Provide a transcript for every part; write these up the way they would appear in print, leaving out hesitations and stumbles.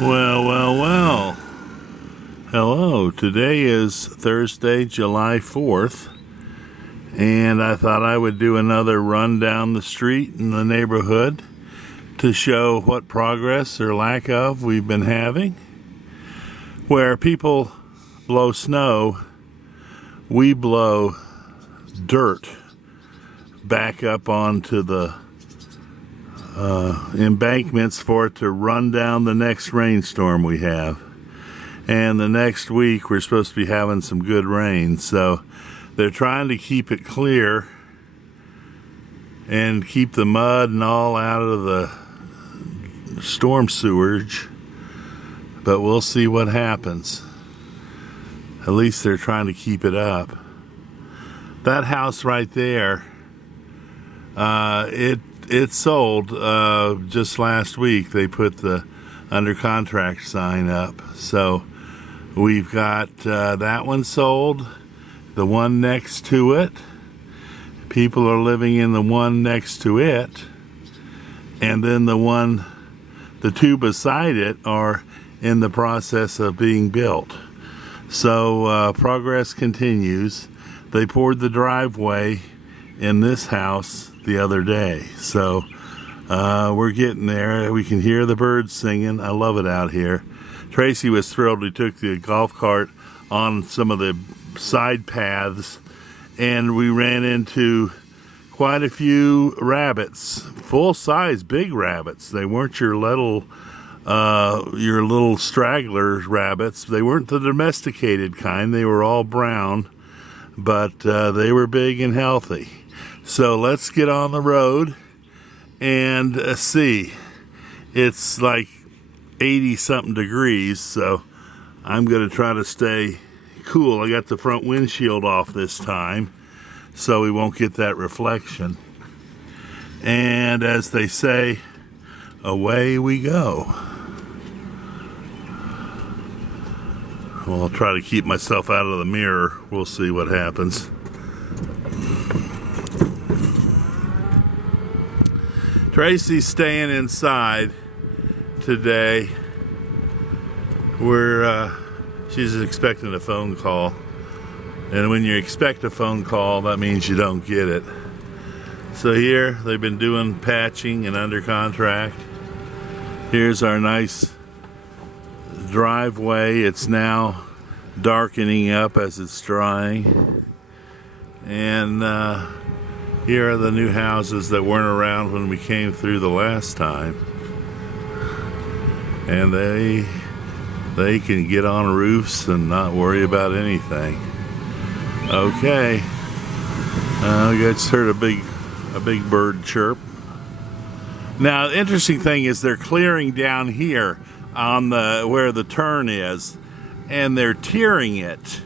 Well. Hello, today is Thursday, July 4th, and I thought I would do another run down the street in the neighborhood to show what progress or lack of we've been having. Where people blow snow, we blow dirt back up onto the embankments for it to run down the next rainstorm we have. And the next week we're supposed to be having some good rain, so they're trying to keep it clear and keep the mud and all out of the storm sewage, but we'll see what happens. At least they're trying to keep it up. That house right there, it sold just last week. They put the under contract sign up, so we've got that one sold, the one next to it. People are living in the one next to it, and then the two beside it are in the process of being built. So progress continues. They poured the driveway in this house the other day, so we're getting there. We can hear the birds singing. I love it out here. Tracy was thrilled. We took the golf cart on some of the side paths, and we ran into quite a few rabbits, full-size big rabbits. They weren't your little straggler rabbits. They weren't the domesticated kind. They were all brown, but they were big and healthy. So let's get on the road and see. It's like 80-something degrees, so I'm going to try to stay cool. I got the front windshield off this time, so we won't get that reflection. And as they say, away we go. Well, I'll try to keep myself out of the mirror. We'll see what happens. Tracy's staying inside today. She's expecting a phone call, and when you expect a phone call, that means you don't get it. So here they've been doing patching and under contract. Here's our nice driveway. It's now darkening up as it's drying, and here are the new houses that weren't around when we came through the last time. And they can get on roofs and not worry about anything. Okay. I just heard a big bird chirp. Now, the interesting thing is they're clearing down here on where the turn is, and they're tiering it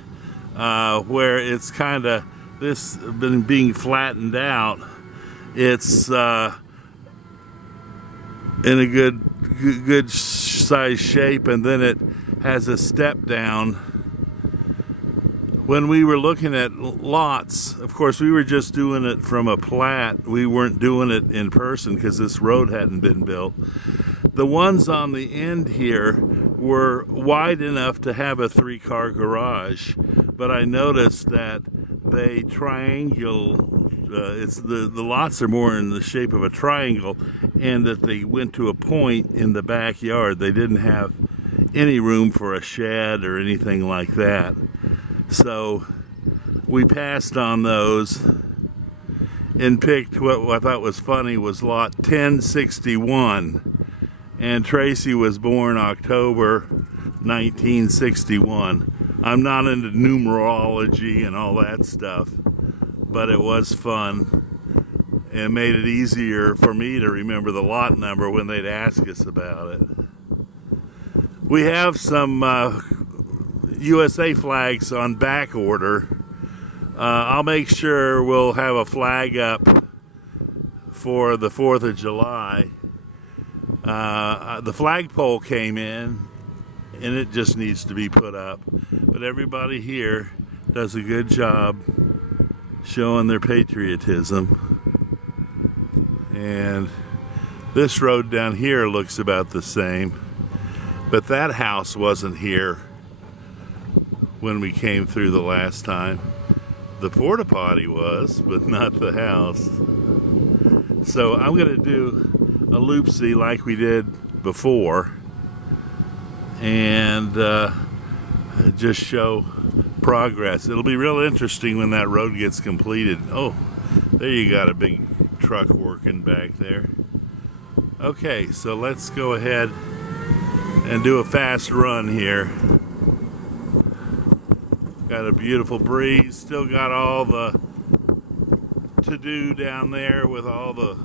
where it's kind of this been being flattened out. It's in a good size shape, and then it has a step down. When we were looking at lots, of course we were just doing it from a plat. We weren't doing it in person because this road hadn't been built. The ones on the end here were wide enough to have a 3-car garage, but I noticed that they the lots are more in the shape of a triangle, and that they went to a point in the backyard. They didn't have any room for a shed or anything like that. So we passed on those and picked what I thought was funny was lot 1061. And Tracy was born October 1961. I'm not into numerology and all that stuff, but it was fun. It made it easier for me to remember the lot number when they'd ask us about it. We have some USA flags on back order. I'll make sure we'll have a flag up for the 4th of July. The flagpole came in, and it just needs to be put up. But everybody here does a good job showing their patriotism. And this road down here looks about the same. But that house wasn't here when we came through the last time. The porta potty was, but not the house. So I'm going to do a loop-see like we did before, and just show progress. It'll be real interesting when that road gets completed. Oh, there you got a big truck working back there. Okay, so let's go ahead and do a fast run here. Got a beautiful breeze. Still got all the to do down there with all the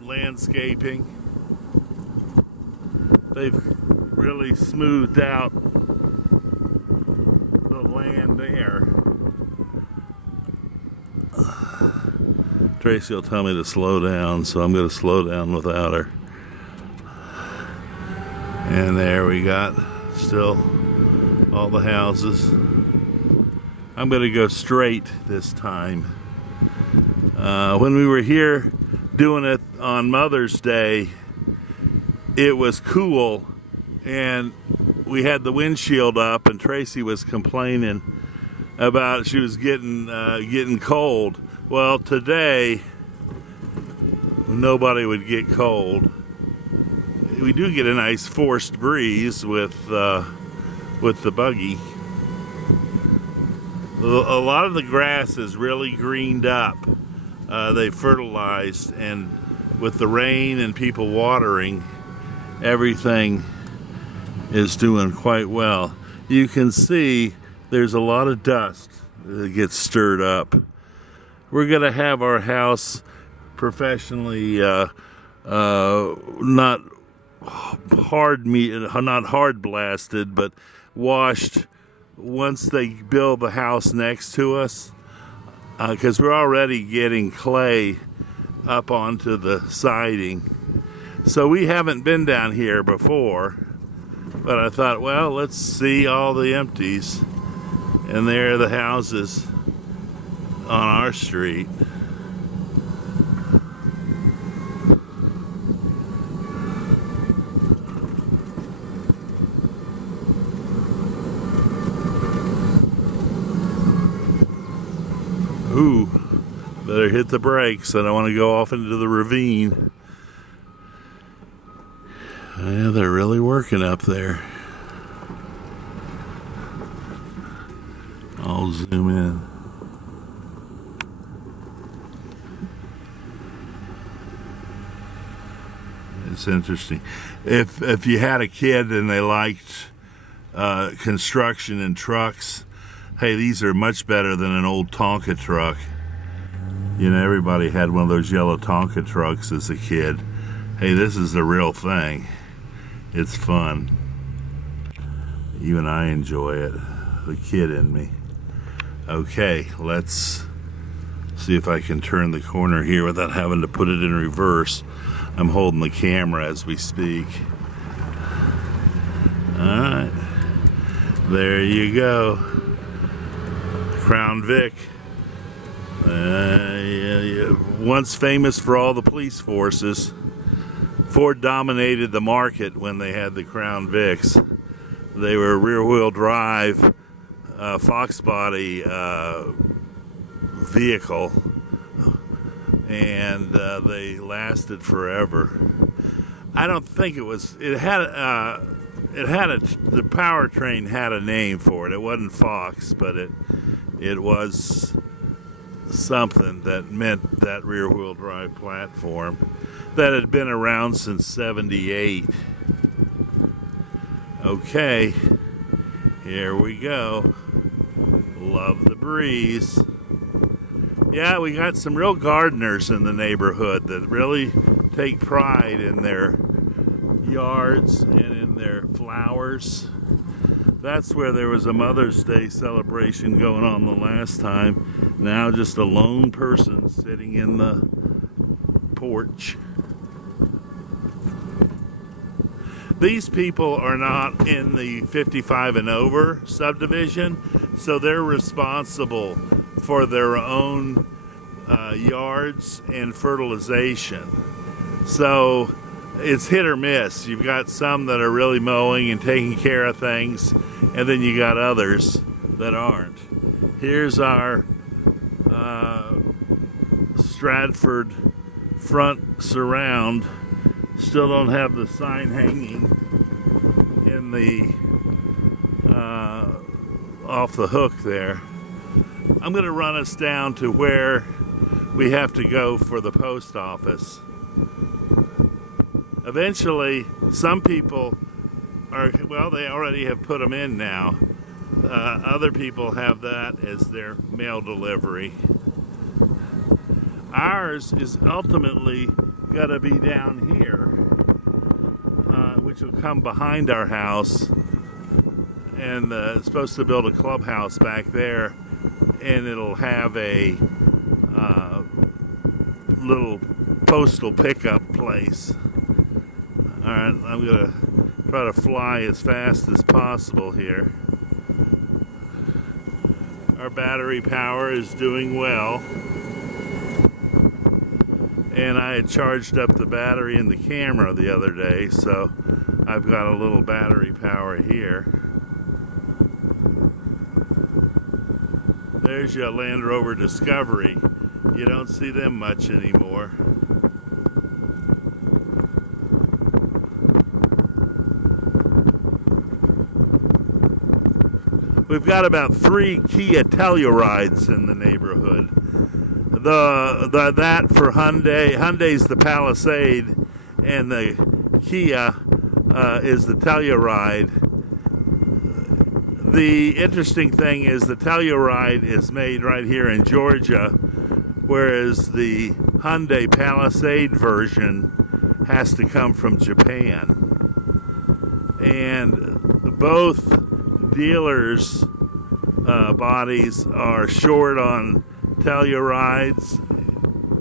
landscaping. They've really smoothed out the land there. Tracy will tell me to slow down, so I'm going to slow down without her. And there we got still all the houses. I'm going to go straight this time. When we were here doing it on Mother's Day, it was cool and we had the windshield up, and Tracy was complaining about she was getting cold. Well, today nobody would get cold. We do get a nice forced breeze with the buggy. A lot of the grass is really greened up. They fertilized, and with the rain and people watering, everything is doing quite well. You can see there's a lot of dust that gets stirred up. We're going to have our house professionally not hard blasted, but washed once they build the house next to us, because we're already getting clay up onto the siding. So we haven't been down here before, but I thought, well, let's see all the empties. And there are the houses on our street. Ooh, better hit the brakes. I don't want to go off into the ravine. Yeah, they're really working up there. I'll zoom in. It's interesting. If you had a kid and they liked construction and trucks, hey, these are much better than an old Tonka truck. You know, everybody had one of those yellow Tonka trucks as a kid. Hey, this is the real thing. It's fun. Even I enjoy it. The kid in me. Okay, let's see if I can turn the corner here without having to put it in reverse. I'm holding the camera as we speak. Alright. There you go. Crown Vic. Once famous for all the police forces. Ford dominated the market when they had the Crown Vics. They were a rear-wheel drive, Fox body vehicle, and they lasted forever. I don't think it was. The powertrain had a name for it. It wasn't Fox, but it was something that meant that rear-wheel drive platform that had been around since '78. Okay, here we go. Love the breeze. Yeah, we got some real gardeners in the neighborhood that really take pride in their yards and in their flowers. That's where there was a Mother's Day celebration going on the last time. Now just a lone person sitting in the porch. These people are not in the 55 and over subdivision, so they're responsible for their own yards and fertilization. So it's hit or miss. You've got some that are really mowing and taking care of things, and then you got others that aren't. Here's our Stratford front surround. Still don't have the sign hanging in the off the hook there. I'm going to run us down to where we have to go for the post office. Eventually, some people are, well, they already have put them in now. Other people have that as their mail delivery. Ours is ultimately got to be down here, which will come behind our house, and it's supposed to build a clubhouse back there, and it'll have a little postal pickup place. All right, I'm gonna try to fly as fast as possible here. Our battery power is doing well, and I had charged up the battery in the camera the other day, so I've got a little battery power here. There's your Land Rover Discovery. You don't see them much anymore. We've got about 3 Kia Tellurides in the neighborhood. That for Hyundai's the Palisade, and the Kia is the Telluride. The interesting thing is the Telluride is made right here in Georgia, whereas the Hyundai Palisade version has to come from Japan. And both dealers' bodies are short on Tellurides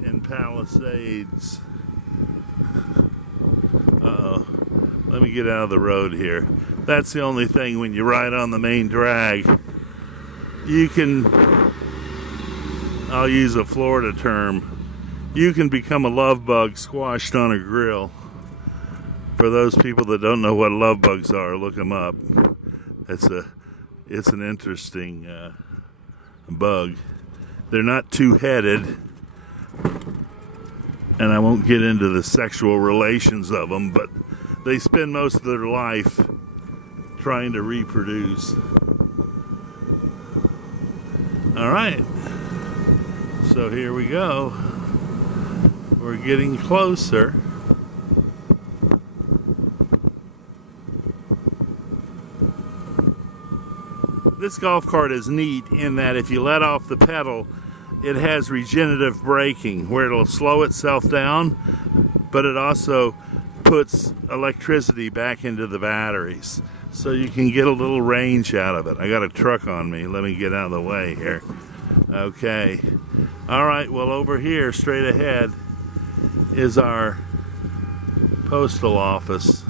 and Palisades. Uh-oh. Let me get out of the road here. That's the only thing when you ride on the main drag. You can, I'll use a Florida term, you can become a love bug squashed on a grill. For those people that don't know what love bugs are, look them up. It's an interesting bug. They're not two-headed, and I won't get into the sexual relations of them, but they spend most of their life trying to reproduce. All right, so here we go. We're getting closer. This golf cart is neat in that if you let off the pedal, it has regenerative braking where it'll slow itself down, but it also puts electricity back into the batteries, so you can get a little range out of it. I got a truck on me. Let me get out of the way here. Okay. All right, well, over here, straight ahead, is our postal office.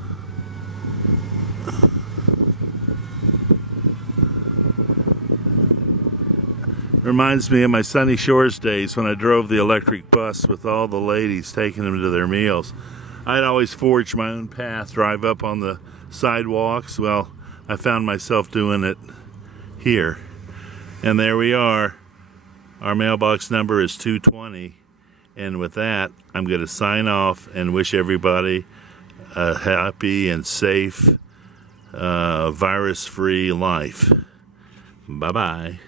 Reminds me of my Sunny Shores days when I drove the electric bus with all the ladies, taking them to their meals. I'd always forge my own path, drive up on the sidewalks. Well, I found myself doing it here. And there we are. Our mailbox number is 220. And with that, I'm going to sign off and wish everybody a happy and safe, virus-free life. Bye-bye.